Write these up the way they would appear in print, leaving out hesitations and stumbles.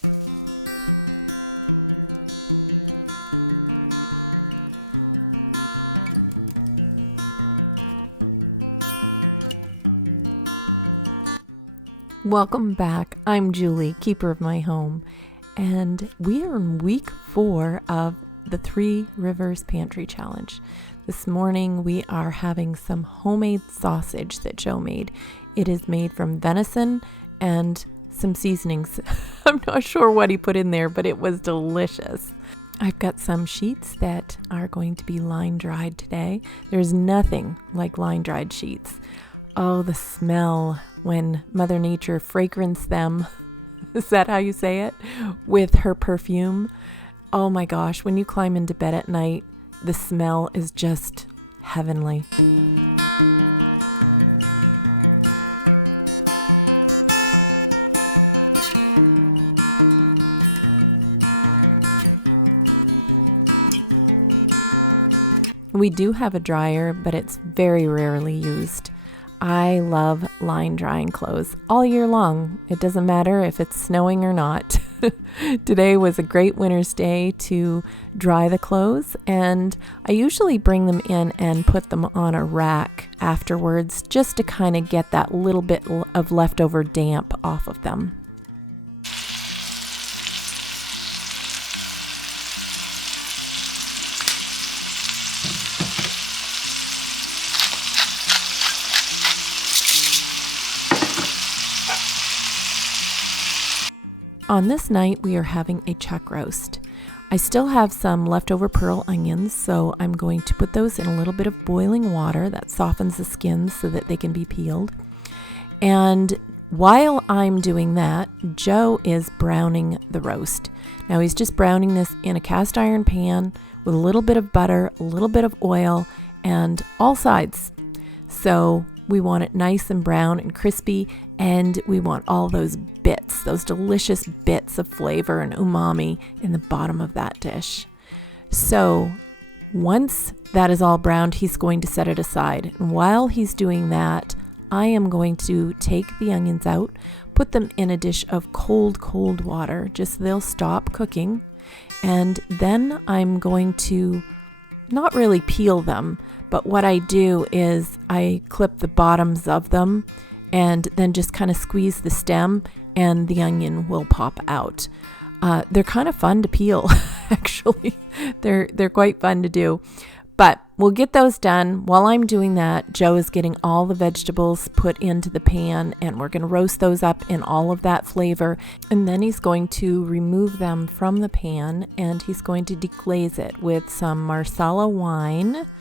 Welcome back. I'm Julie, keeper of my home, and we are in week 4 of the 3 Rivers Pantry Challenge. This morning we are having some homemade sausage that Joe made. It is made from venison and some seasonings. I'm not sure what he put in there, but it was delicious. I've got some sheets that are going to be line dried today. There's nothing like line dried sheets. Oh, the smell when Mother Nature fragranced them. Is that how you say it? With her perfume. Oh my gosh, when you climb into bed at night, the smell is just heavenly. We do have a dryer, but it's very rarely used. I love line drying clothes all year long. It doesn't matter if it's snowing or not. Today was a great winter's day to dry the clothes, and I usually bring them in and put them on a rack afterwards just to kind of get that little bit of leftover damp off of them. On this night, we are having a chuck roast. I still have some leftover pearl onions, so I'm going to put those in a little bit of boiling water that softens the skin so that they can be peeled. And while I'm doing that, Joe is browning the roast. Now he's just browning this in a cast iron pan with a little bit of butter, a little bit of oil, and all sides. So we want it nice and brown and crispy, and we want all those bits, those delicious bits of flavor and umami in the bottom of that dish. So once that is all browned, he's going to set it aside. And while he's doing that, I am going to take the onions out, put them in a dish of cold water, just so they'll stop cooking. And then I'm going to not really peel them, but what I do is I clip the bottoms of them and then just kind of squeeze the stem and the onion will pop out. They're kind of fun to peel, actually. They're quite fun to do. But we'll get those done. While I'm doing that, Joe is getting all the vegetables put into the pan, and we're going to roast those up in all of that flavor. And then he's going to remove them from the pan, and he's going to deglaze it with some Marsala wine.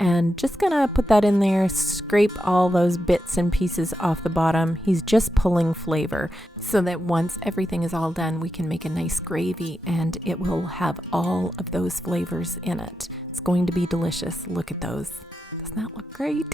And just gonna put that in there, scrape all those bits and pieces off the bottom. He's just pulling flavor so that once everything is all done, we can make a nice gravy and it will have all of those flavors in it. It's going to be delicious. Look at those. Doesn't that look great?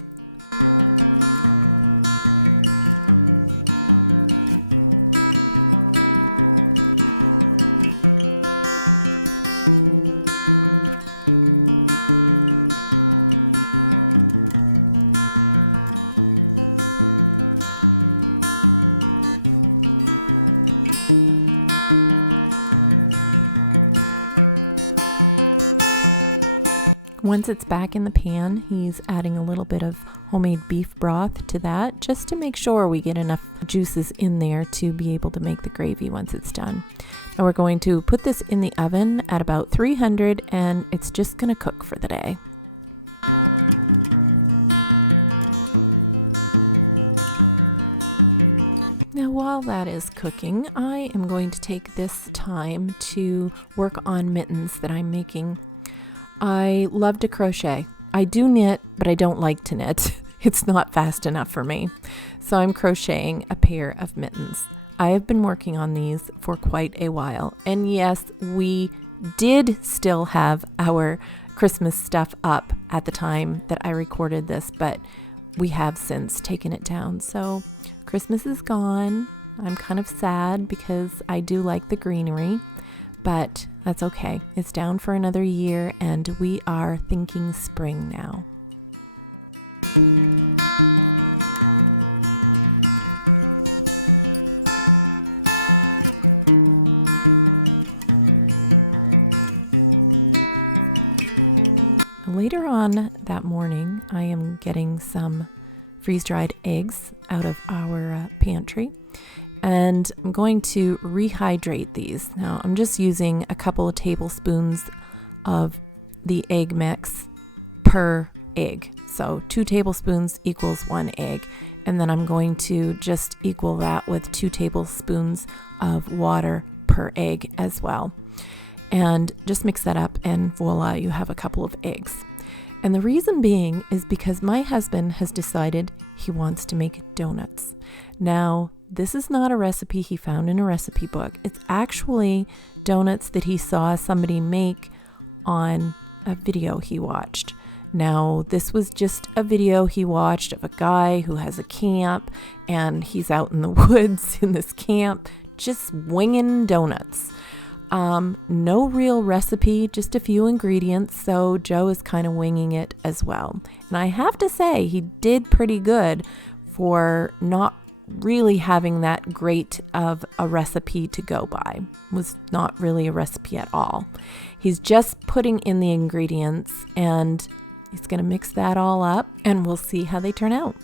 Once it's back in the pan, he's adding a little bit of homemade beef broth to that, just to make sure we get enough juices in there to be able to make the gravy once it's done. Now we're going to put this in the oven at about 300, and it's just going to cook for the day. Now while that is cooking, I am going to take this time to work on mittens that I'm making. I love to crochet. I do knit, but I don't like to knit. It's not fast enough for me. So I'm crocheting a pair of mittens. I have been working on these for quite a while. And yes, we did still have our Christmas stuff up at the time that I recorded this, but we have since taken it down. So Christmas is gone. I'm kind of sad because I do like the greenery. But that's okay. It's down for another year, and we are thinking spring now. freeze-dried eggs out of our pantry, and I'm going to rehydrate these. Now I'm just using a couple of tablespoons of the egg mix per egg. So 2 tablespoons equals 1 egg, and then I'm going to just equal that with 2 tablespoons of water per egg as well. And just mix that up and voila, you have a couple of eggs. And the reason being is because my husband has decided he wants to make donuts. Now, this is not a recipe he found in a recipe book. It's actually donuts that he saw somebody make on a video he watched. Now, this was just a video he watched of a guy who has a camp, and he's out in the woods in this camp just winging donuts. No real recipe, just a few ingredients, so Joe is kind of winging it as well. And I have to say, he did pretty good for not really having that great of a recipe to go by. It was not really a recipe at all. He's just putting in the ingredients, and he's going to mix that all up, and we'll see how they turn out.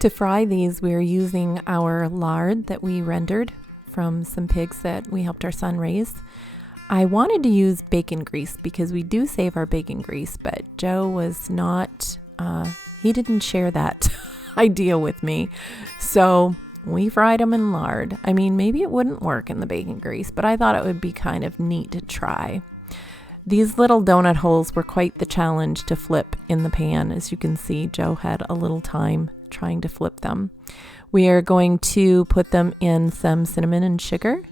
To fry these, we're using our lard that we rendered from some pigs that we helped our son raise. I wanted to use bacon grease because we do save our bacon grease, but Joe was not, he didn't share that idea with me. So we fried them in lard. I mean, maybe it wouldn't work in the bacon grease, but I thought it would be kind of neat to try. These little donut holes were quite the challenge to flip in the pan. As you can see, Joe had a little time trying to flip them. We are going to put them in some cinnamon and sugar.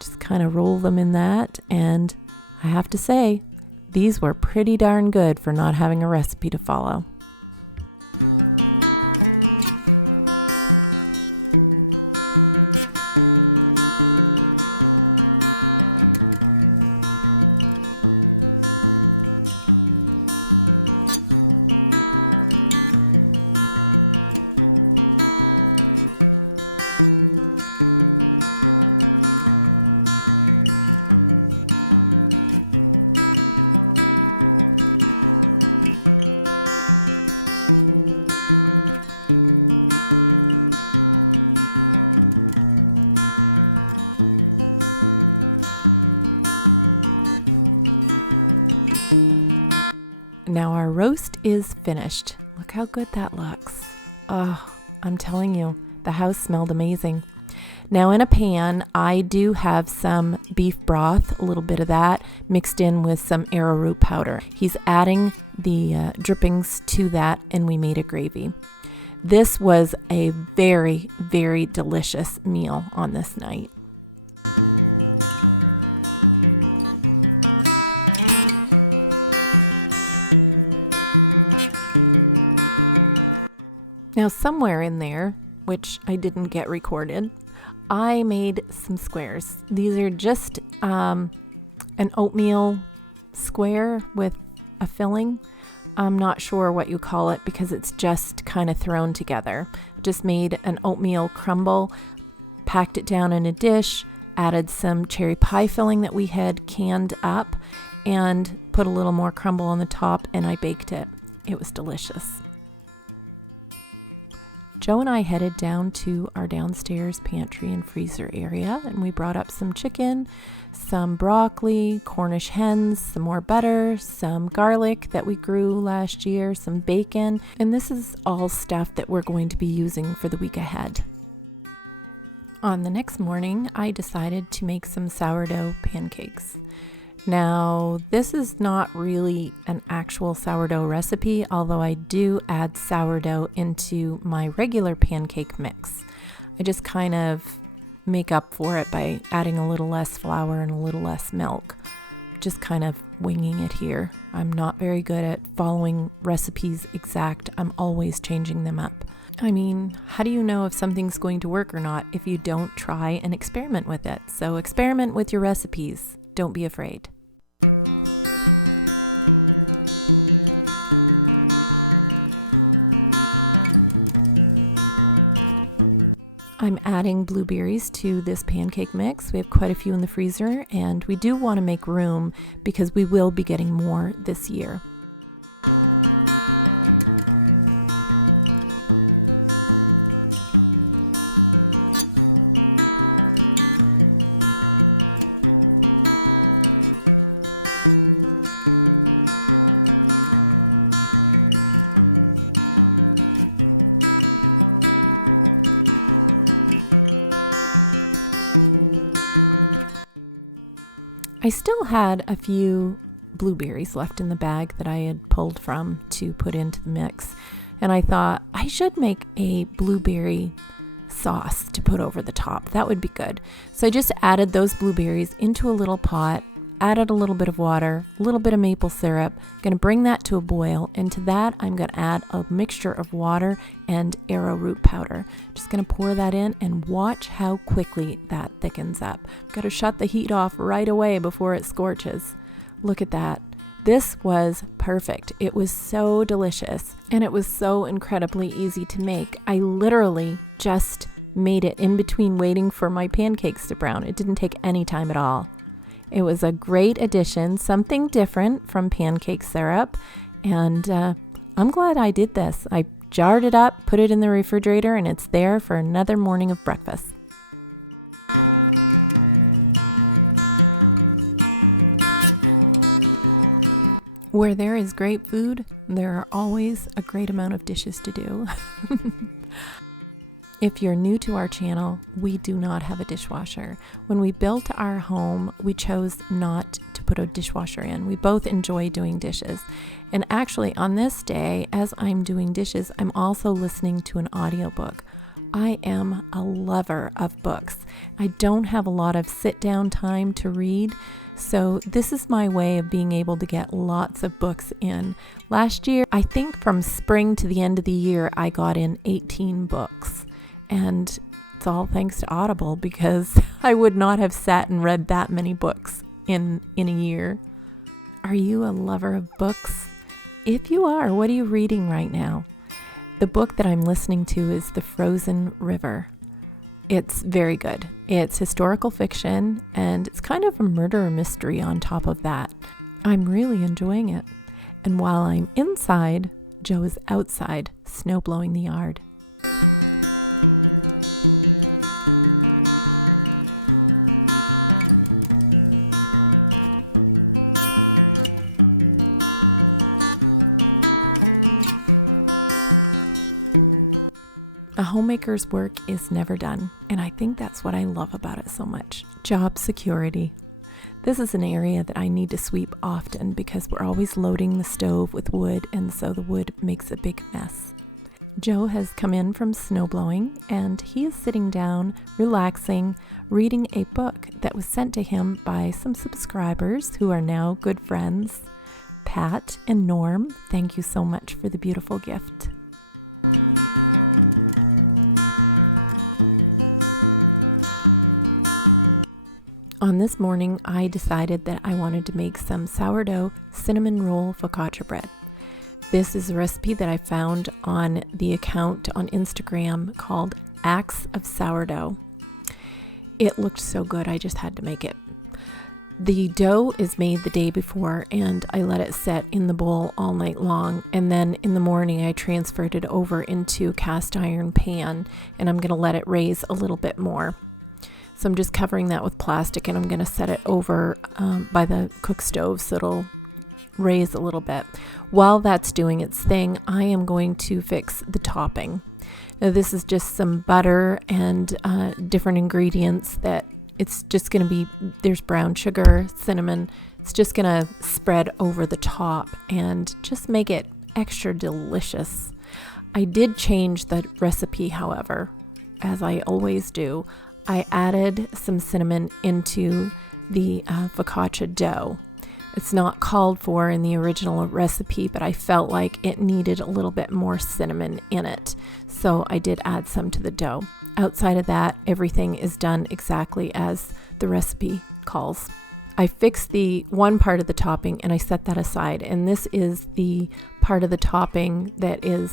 Just kind of roll them in that. And I have to say, these were pretty darn good for not having a recipe to follow. Now our roast is finished. Look how good that looks. Oh, I'm telling you, the house smelled amazing. Now in a pan, I do have some beef broth, a little bit of that, mixed in with some arrowroot powder. He's adding the drippings to that, and we made a gravy. This was a very, very delicious meal on this night. Now somewhere in there, which I didn't get recorded, I made some squares. These are just an oatmeal square with a filling. I'm not sure what you call it because it's just kind of thrown together. Just made an oatmeal crumble, packed it down in a dish, added some cherry pie filling that we had canned up, and put a little more crumble on the top, and I baked it. It was delicious. Joe and I headed down to our downstairs pantry and freezer area, and we brought up some chicken, some broccoli, Cornish hens, some more butter, some garlic that we grew last year, some bacon, and this is all stuff that we're going to be using for the week ahead. On the next morning, I decided to make some sourdough pancakes. Now, this is not really an actual sourdough recipe, although I do add sourdough into my regular pancake mix. I just kind of make up for it by adding a little less flour and a little less milk. Just kind of winging it here. I'm not very good at following recipes exact. I'm always changing them up. I mean, how do you know if something's going to work or not if you don't try and experiment with it? So experiment with your recipes. Don't be afraid. I'm adding blueberries to this pancake mix. We have quite a few in the freezer, and we do want to make room because we will be getting more this year. I still had a few blueberries left in the bag that I had pulled from to put into the mix, and I thought I should make a blueberry sauce to put over the top. That would be good. So I just added those blueberries into a little pot, added a little bit of water, a little bit of maple syrup, going to bring that to a boil, and to that I'm going to add a mixture of water and arrowroot powder. Just going to pour that in and watch how quickly that thickens up. Got to shut the heat off right away before it scorches. Look at that. This was perfect. It was so delicious, and it was so incredibly easy to make. I literally just made it in between waiting for my pancakes to brown. It didn't take any time at all. It was a great addition, something different from pancake syrup, and I'm glad I did this. I jarred it up, put it in the refrigerator, and it's there for another morning of breakfast. Where there is great food, there are always a great amount of dishes to do. If you're new to our channel, we do not have a dishwasher. When we built our home, we chose not to put a dishwasher in. We both enjoy doing dishes. And actually, on this day, as I'm doing dishes, I'm also listening to an audiobook. I am a lover of books. I don't have a lot of sit-down time to read, so this is my way of being able to get lots of books in. Last year, I think from spring to the end of the year, I got in 18 books. And it's all thanks to Audible, because I would not have sat and read that many books in a year. Are you a lover of books? If you are, what are you reading right now? The book that I'm listening to is The Frozen River. It's very good. It's historical fiction, and it's kind of a murder mystery on top of that. I'm really enjoying it. And while I'm inside, Joe is outside, snow blowing the yard. A homemaker's work is never done, and I think that's what I love about it so much. Job security. This is an area that I need to sweep often because we're always loading the stove with wood, and so the wood makes a big mess. Joe has come in from snowblowing, and he is sitting down, relaxing, reading a book that was sent to him by some subscribers who are now good friends. Pat and Norm, thank you so much for the beautiful gift. On and this morning I decided that I wanted to make some sourdough cinnamon roll focaccia bread. This is a recipe that I found on the account on Instagram called Acts of Sourdough. It looked so good, I just had to make it. The dough is made the day before, and I let it set in the bowl all night long, and then in the morning I transferred it over into a cast iron pan, and I'm going to let it raise a little bit more. So I'm just covering that with plastic, and I'm going to set it over by the cook stove so it'll raise a little bit. While that's doing its thing, I am going to fix the topping. Now, this is just some butter and different ingredients that it's just going to be, there's brown sugar, cinnamon. It's just going to spread over the top and just make it extra delicious. I did change the recipe, however, as I always do. I added some cinnamon into the focaccia dough. It's not called for in the original recipe, but I felt like it needed a little bit more cinnamon in it. So I did add some to the dough. Outside of that, everything is done exactly as the recipe calls. I fixed the one part of the topping and I set that aside. And this is the part of the topping that is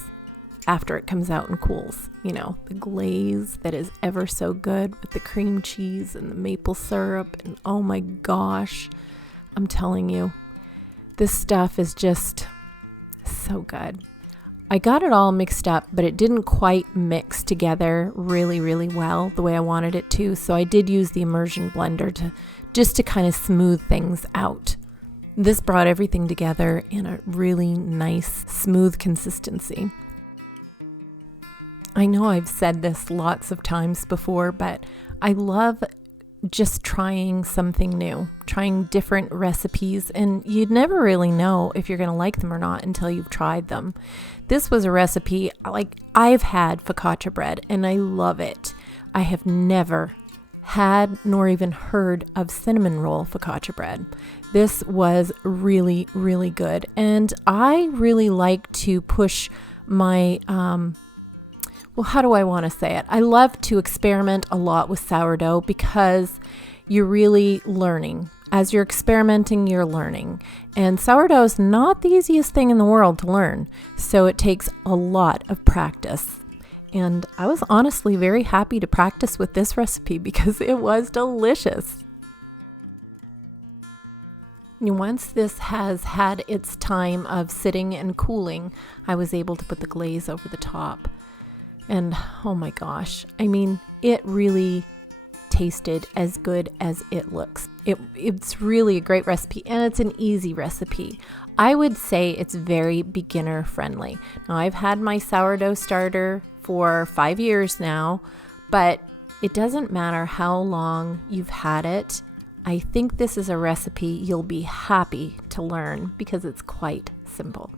after it comes out and cools. You know, the glaze that is ever so good with the cream cheese and the maple syrup. And oh my gosh, I'm telling you, this stuff is just so good. I got it all mixed up, but it didn't quite mix together really, really well the way I wanted it to. So I did use the immersion blender to kind of smooth things out. This brought everything together in a really nice, smooth consistency. I know I've said this lots of times before, but I love just trying something new, trying different recipes, and you'd never really know if you're going to like them or not until you've tried them. This was a recipe, like, I've had focaccia bread and I love it. I have never had nor even heard of cinnamon roll focaccia bread. This was really, really good, and I really like to push my how do I want to say it? I love to experiment a lot with sourdough because you're really learning. As you're experimenting, you're learning. And sourdough is not the easiest thing in the world to learn, so it takes a lot of practice. And I was honestly very happy to practice with this recipe because it was delicious. And once this has had its time of sitting and cooling, I was able to put the glaze over the top. And oh my gosh, I mean, it really tasted as good as it looks. It's really a great recipe, and it's an easy recipe. I would say it's very beginner friendly. Now, I've had my sourdough starter for 5 years now, but it doesn't matter how long you've had it. I think this is a recipe you'll be happy to learn because it's quite simple.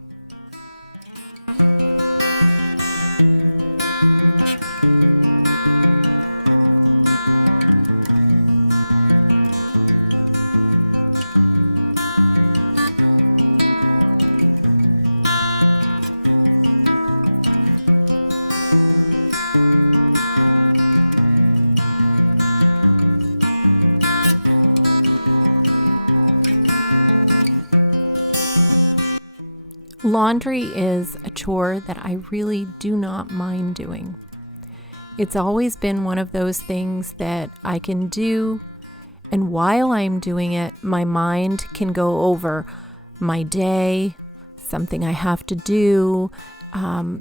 Laundry is a chore that I really do not mind doing. It's always been one of those things that I can do, and while I'm doing it, my mind can go over my day, something I have to do,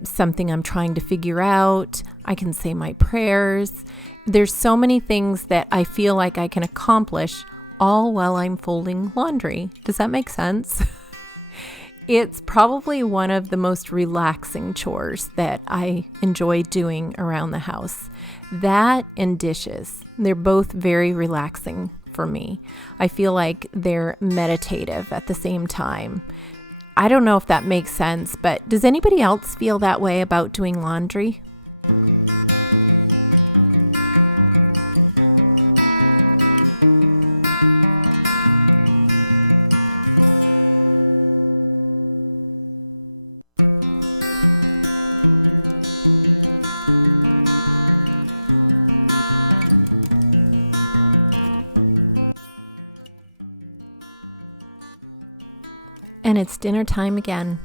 something I'm trying to figure out. I can say my prayers. There's so many things that I feel like I can accomplish all while I'm folding laundry. Does that make sense? It's probably one of the most relaxing chores that I enjoy doing around the house. That and dishes, they're both very relaxing for me. I feel like they're meditative at the same time. I don't know if that makes sense, but does anybody else feel that way about doing laundry? dinner time again.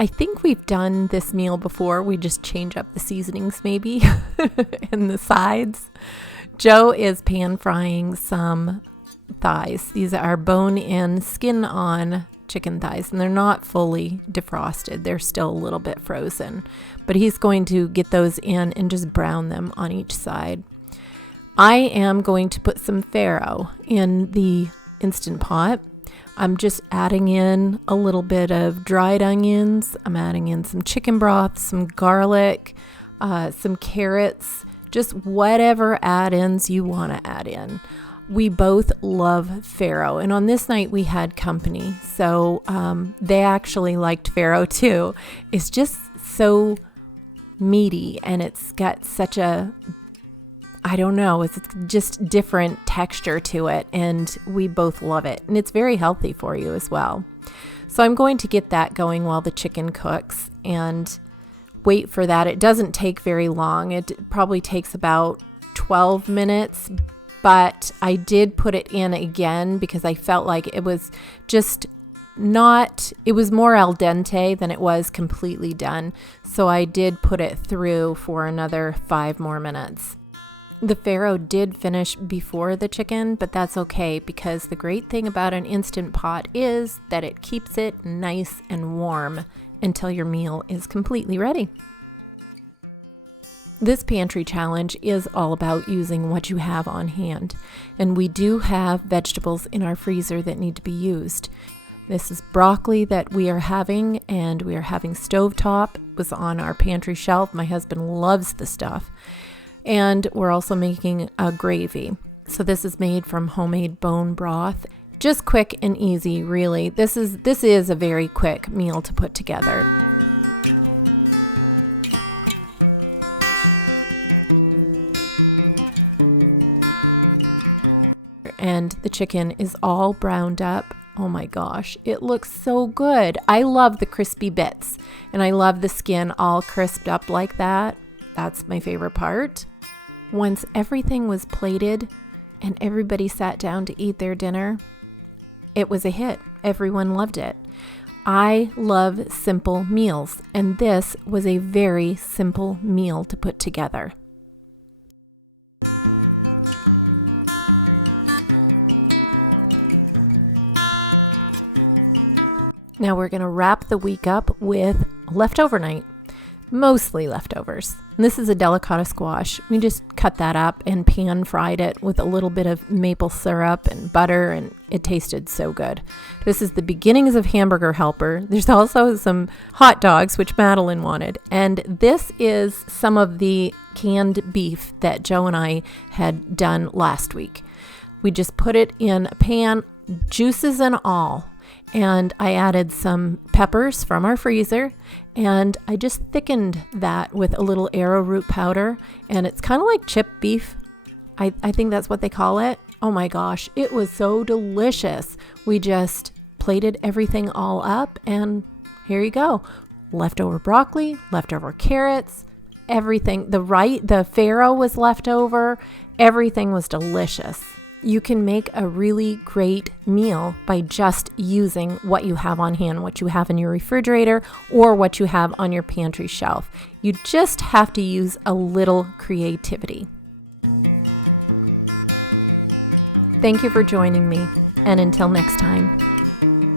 I think we've done this meal before. We just change up the seasonings maybe and the sides. Joe is pan frying some thighs. These are bone-in, skin-on chicken thighs, and they're not fully defrosted. They're still a little bit frozen. But he's going to get those in and just brown them on each side. I am going to put some pharaoh in the Instant Pot. I'm just adding in a little bit of dried onions. I'm adding in some chicken broth, some garlic, some carrots, just whatever add-ins you want to add in. We both love pharaoh, and on this night we had company, so they actually liked pharaoh too. It's just so meaty, and it's got such a, I don't know, it's just different texture to it, and we both love it, and it's very healthy for you as well. So I'm going to get that going while the chicken cooks and wait for that. It doesn't take very long. It probably takes about 12 minutes, but I did put it in again because I felt like it was just not, it was more al dente than it was completely done. So I did put it through for another 5 more minutes. The pharaoh did finish before the chicken, but that's okay because the great thing about an Instant Pot is that it keeps it nice and warm until your meal is completely ready. This pantry challenge is all about using what you have on hand, and we do have vegetables in our freezer that need to be used. This is broccoli that we are having, and we are having stovetop. It was on our pantry shelf. My husband loves the stuff. And we're also making a gravy. So this is made from homemade bone broth. Just quick and easy, really. This is a very quick meal to put together. And the chicken is all browned up. Oh my gosh, it looks so good. I love the crispy bits, and I love the skin all crisped up like that. That's my favorite part. Once everything was plated and everybody sat down to eat their dinner, it was a hit. Everyone loved it. I love simple meals, and this was a very simple meal to put together. Now we're going to wrap the week up with leftover night. Mostly leftovers. And this is a delicata squash. We just cut that up and pan fried it with a little bit of maple syrup and butter, and it tasted so good. This is the beginnings of Hamburger Helper. There's also some hot dogs, which Madeline wanted. And this is some of the canned beef that Joe and I had done last week. We just put it in a pan, juices and all. And I added some peppers from our freezer, and I just thickened that with a little arrowroot powder, and it's kind of like chipped beef. I think that's what they call it. Oh my gosh, it was so delicious. We just plated everything all up, and here you go. Leftover broccoli, leftover carrots, everything. The pharaoh was left over. Everything was delicious. You can make a really great meal by just using what you have on hand, what you have in your refrigerator, or what you have on your pantry shelf. You just have to use a little creativity. Thank you for joining me, and until next time.